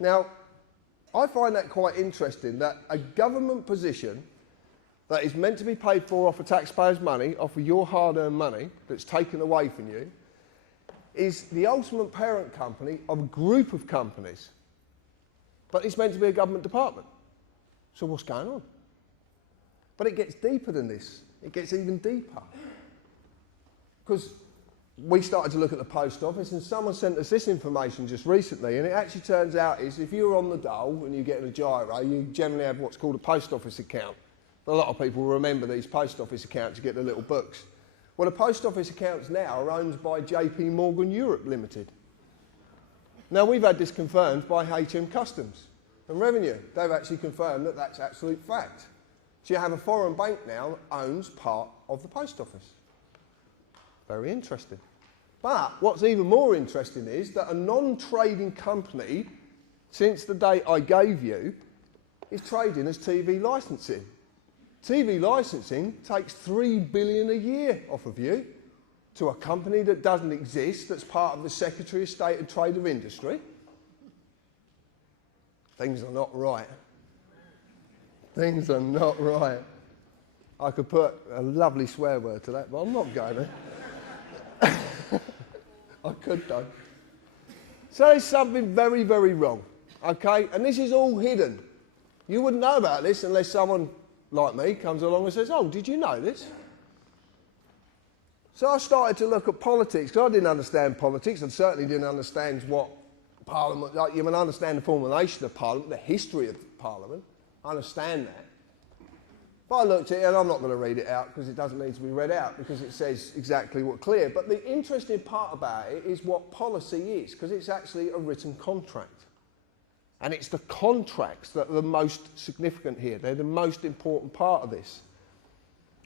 Now, I find that quite interesting, that a government position that is meant to be paid for off of taxpayers' money, off of your hard-earned money that's taken away from you, is the ultimate parent company of a group of companies. But it's meant to be a government department. So what's going on? But it gets deeper than this. It gets even deeper. Because we started to look at the post office, and someone sent us this information just recently, and it actually turns out is if you're on the dole and you get a gyro, you generally have what's called a post office account. A lot of people remember these post office accounts, you get the little books. Well, the post office accounts now are owned by JP Morgan Europe Limited. Now, we've had this confirmed by HM Customs and Revenue. They've actually confirmed that that's absolute fact. So you have a foreign bank now that owns part of the post office. Very interesting. But what's even more interesting is that a non-trading company, since the date I gave you, is trading as TV licensing. TV licensing takes $3 billion a year off of you to a company that doesn't exist, that's part of the Secretary of State and Trade of Industry. Things are not right. Things are not right. I could put a lovely swear word to that, but I'm not going to. I could though. So there's something very, very wrong, okay? And this is all hidden. You wouldn't know about this unless someone like me comes along and says, oh, did you know this? So I started to look at politics, because I didn't understand politics. I certainly didn't understand what Parliament, like you can understand the formulation of Parliament, the history of Parliament. I understand that. But I looked at it, and I'm not going to read it out because it doesn't need to be read out because it says exactly what's clear. But the interesting part about it is what policy is, because it's actually a written contract. And it's the contracts that are the most significant here. They're the most important part of this.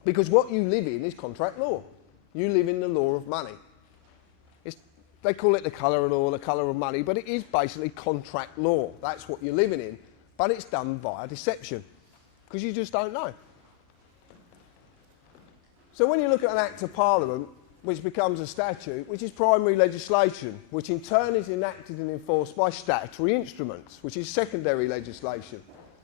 Because what you live in is contract law. You live in the law of money. They call it the colour of law, the colour of money, but it is basically contract law. That's what you're living in. But it's done via deception, because you just don't know. So when you look at an Act of Parliament, which becomes a statute, which is primary legislation, which in turn is enacted and enforced by statutory instruments, which is secondary legislation.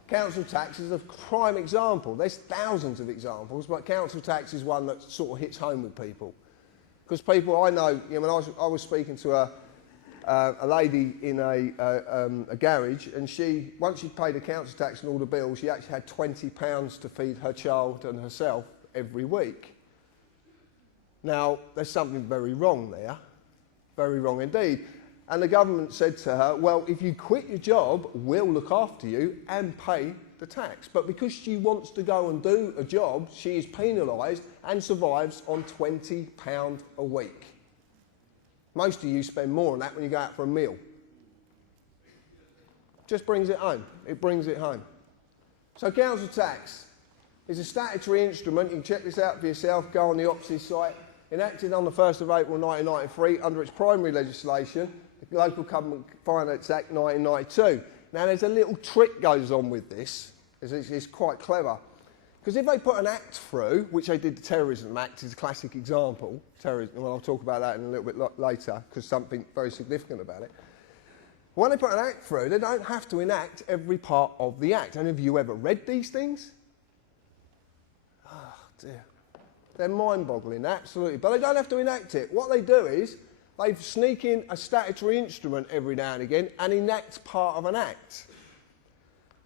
Council tax is a prime example. There's thousands of examples, but council tax is one that sort of hits home with people. Because people I know, you know, when I was speaking to a lady in a garage, and once she'd paid the council tax and all the bills, she actually had £20 to feed her child and herself every week. Now, there's something very wrong there, very wrong indeed. And the government said to her, well, if you quit your job, we'll look after you and pay the tax. But because she wants to go and do a job, she is penalised and survives on £20 a week. Most of you spend more on that when you go out for a meal. Just brings it home. It brings it home. So council tax is a statutory instrument. You can check this out for yourself. Go on the OPSIS site. Enacted on the 1st of April 1993 under its primary legislation, the Local Government Finance Act 1992. Now there's a little trick goes on with this. It's quite clever. Because if they put an act through, which they did the Terrorism Act, is a classic example. Terrorism, well, I'll talk about that in a little bit later, because something very significant about it. When they put an act through, they don't have to enact every part of the act. And have you ever read these things? Oh, dear. They're mind-boggling, absolutely. But they don't have to enact it. What they do is they sneak in a statutory instrument every now and again and enact part of an act.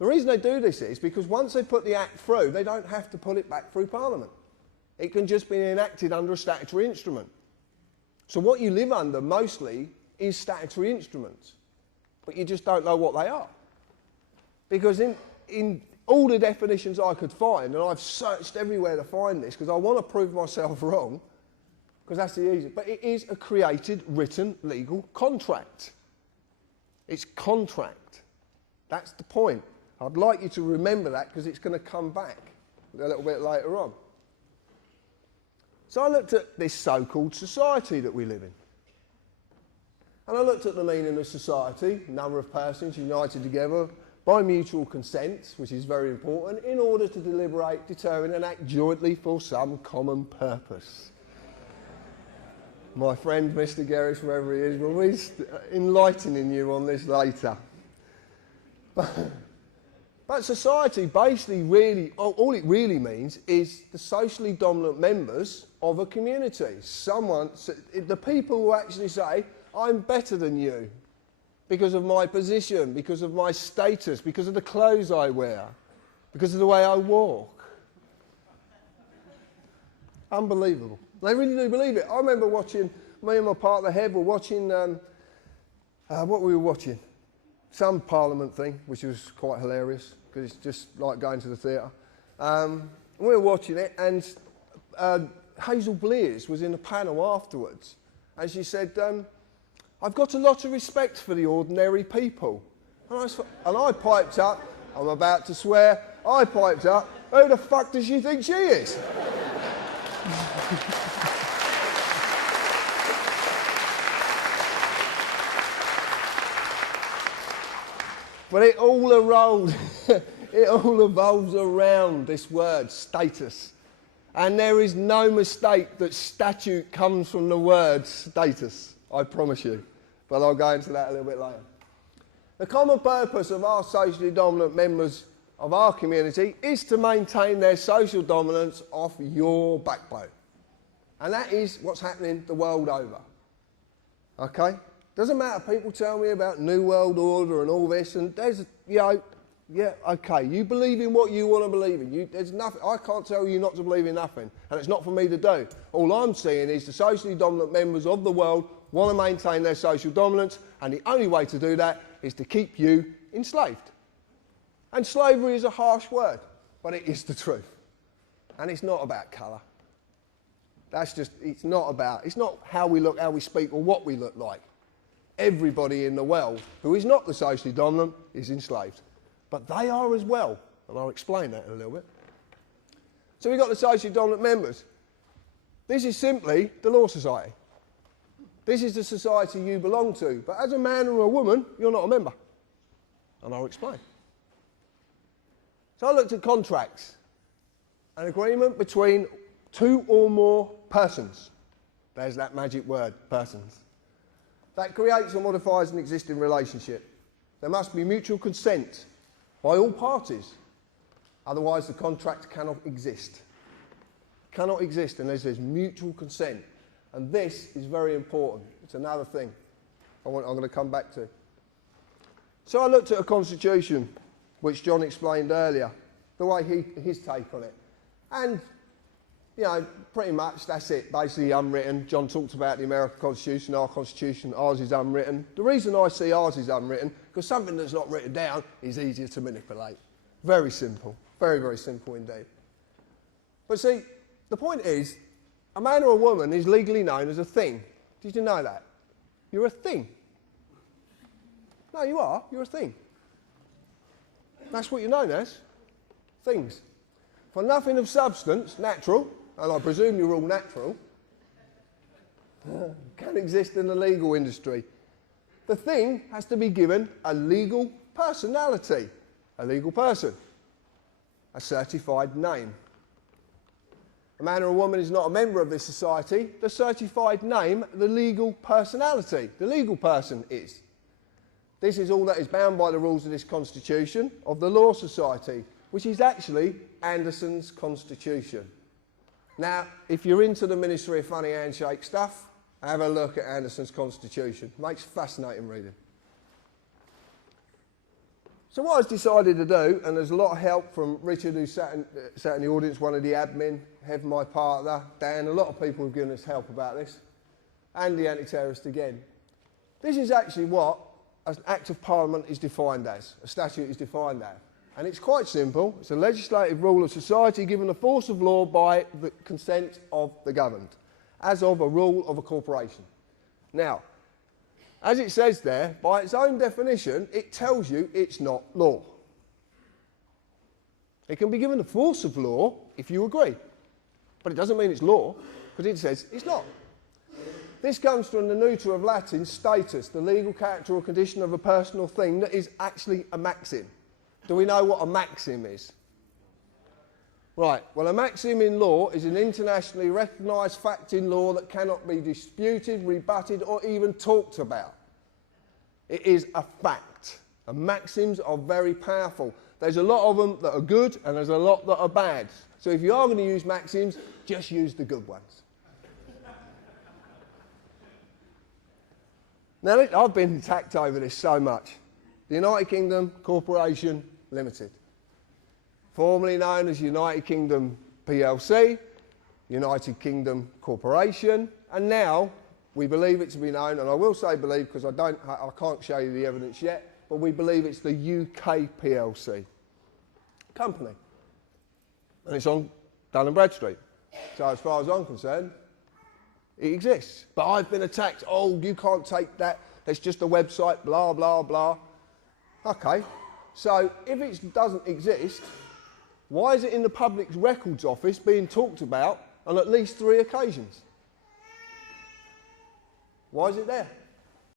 The reason they do this is because once they put the act through, they don't have to put it back through Parliament. It can just be enacted under a statutory instrument. So what you live under mostly is statutory instruments, but you just don't know what they are. Because in all the definitions I could find, and I've searched everywhere to find this because I want to prove myself wrong, because that's the easiest, but it is a created, written, legal contract. It's contract. That's the point. I'd like you to remember that because it's going to come back a little bit later on. So I looked at this so-called society that we live in. And I looked at the meaning of society, number of persons united together by mutual consent, which is very important, in order to deliberate, determine and act jointly for some common purpose. My friend, Mr. Gerrish, wherever he is, will be enlightening you on this later. But society basically really, all it really means is the socially dominant members of a community. The people who actually say, I'm better than you because of my position, because of my status, because of the clothes I wear, because of the way I walk. Unbelievable. They really do believe it. I remember watching, me and my partner Hev were watching, what were we watching? Some Parliament thing, which was quite hilarious, because it's just like going to the theatre. We were watching it, and Hazel Blears was in the panel afterwards, and she said, I've got a lot of respect for the ordinary people. And I piped up, I'm about to swear, I piped up, who the fuck does she think she is? But it all evolves around this word, status. And there is no mistake that statute comes from the word status, I promise you. But I'll go into that a little bit later. The common purpose of our socially dominant members of our community is to maintain their social dominance off your backbone. And that is what's happening the world over. Okay? Doesn't matter, people tell me about New World Order and all this, and there's, yeah, okay, you believe in what you want to believe in. There's nothing, I can't tell you not to believe in nothing, and it's not for me to do. All I'm saying is the socially dominant members of the world want to maintain their social dominance, and the only way to do that is to keep you enslaved. And slavery is a harsh word, but it is the truth. And it's not about colour. It's not how we look, how we speak, or what we look like. Everybody in the world who is not the socially dominant is enslaved. But they are as well, and I'll explain that in a little bit. So we've got the socially dominant members. This is simply the Law Society. This is the society you belong to, but as a man or a woman, you're not a member. And I'll explain. So I looked at contracts. An agreement between two or more persons. There's that magic word, persons. That creates or modifies an existing relationship. There must be mutual consent by all parties. Otherwise, the contract cannot exist. Cannot exist unless there's mutual consent. And this is very important. It's another thing I'm going to come back to. So I looked at a constitution, which John explained earlier, the way his take on it. And you know, pretty much that's it, basically unwritten. John talked about the American Constitution, our Constitution, ours is unwritten. The reason I see ours is unwritten, because something that's not written down is easier to manipulate. Very simple, very, very simple indeed. But see, the point is, a man or a woman is legally known as a thing. Did you know that? You're a thing. No, you are, you're a thing. That's what you're known as, things. For nothing of substance, natural, and I presume you're all natural, can exist in the legal industry. The thing has to be given a legal personality, a legal person, a certified name. A man or a woman is not a member of this society. The certified name, the legal personality, the legal person is. This is all that is bound by the rules of this Constitution of the Law Society, which is actually Anderson's Constitution. Now, if you're into the Ministry of Funny Handshake stuff, have a look at Anderson's Constitution. Makes fascinating reading. So what I've decided to do, and there's a lot of help from Richard, who sat in the audience, one of the admin, Hev, my partner, Dan, a lot of people have given us help about this, and the anti-terrorist again. This is actually what an Act of Parliament is defined as, a statute is defined as. And it's quite simple. It's a legislative rule of society given the force of law by the consent of the governed, as of a rule of a corporation. Now, as it says there, by its own definition, it tells you it's not law. It can be given the force of law if you agree, but it doesn't mean it's law, because it says it's not. This comes from the neuter of Latin status, the legal character or condition of a person or thing that is actually a maxim. Do we know what a maxim is? Right, well, a maxim in law is an internationally recognised fact in law that cannot be disputed, rebutted, or even talked about. It is a fact. And maxims are very powerful. There's a lot of them that are good and there's a lot that are bad. So if you are going to use maxims, just use the good ones. Now, I've been attacked over this so much. The United Kingdom Corporation Limited, formerly known as United Kingdom PLC, United Kingdom Corporation, and now we believe it to be known, and I will say believe because I can't show you the evidence yet, but we believe it's the UK PLC company. And it's on Dun & Bradstreet. So as far as I'm concerned, it exists. But I've been attacked, oh, you can't take that, it's just a website, blah, blah, blah. Okay, so if it doesn't exist, why is it in the Public Records Office being talked about on at least 3 occasions? Why is it there?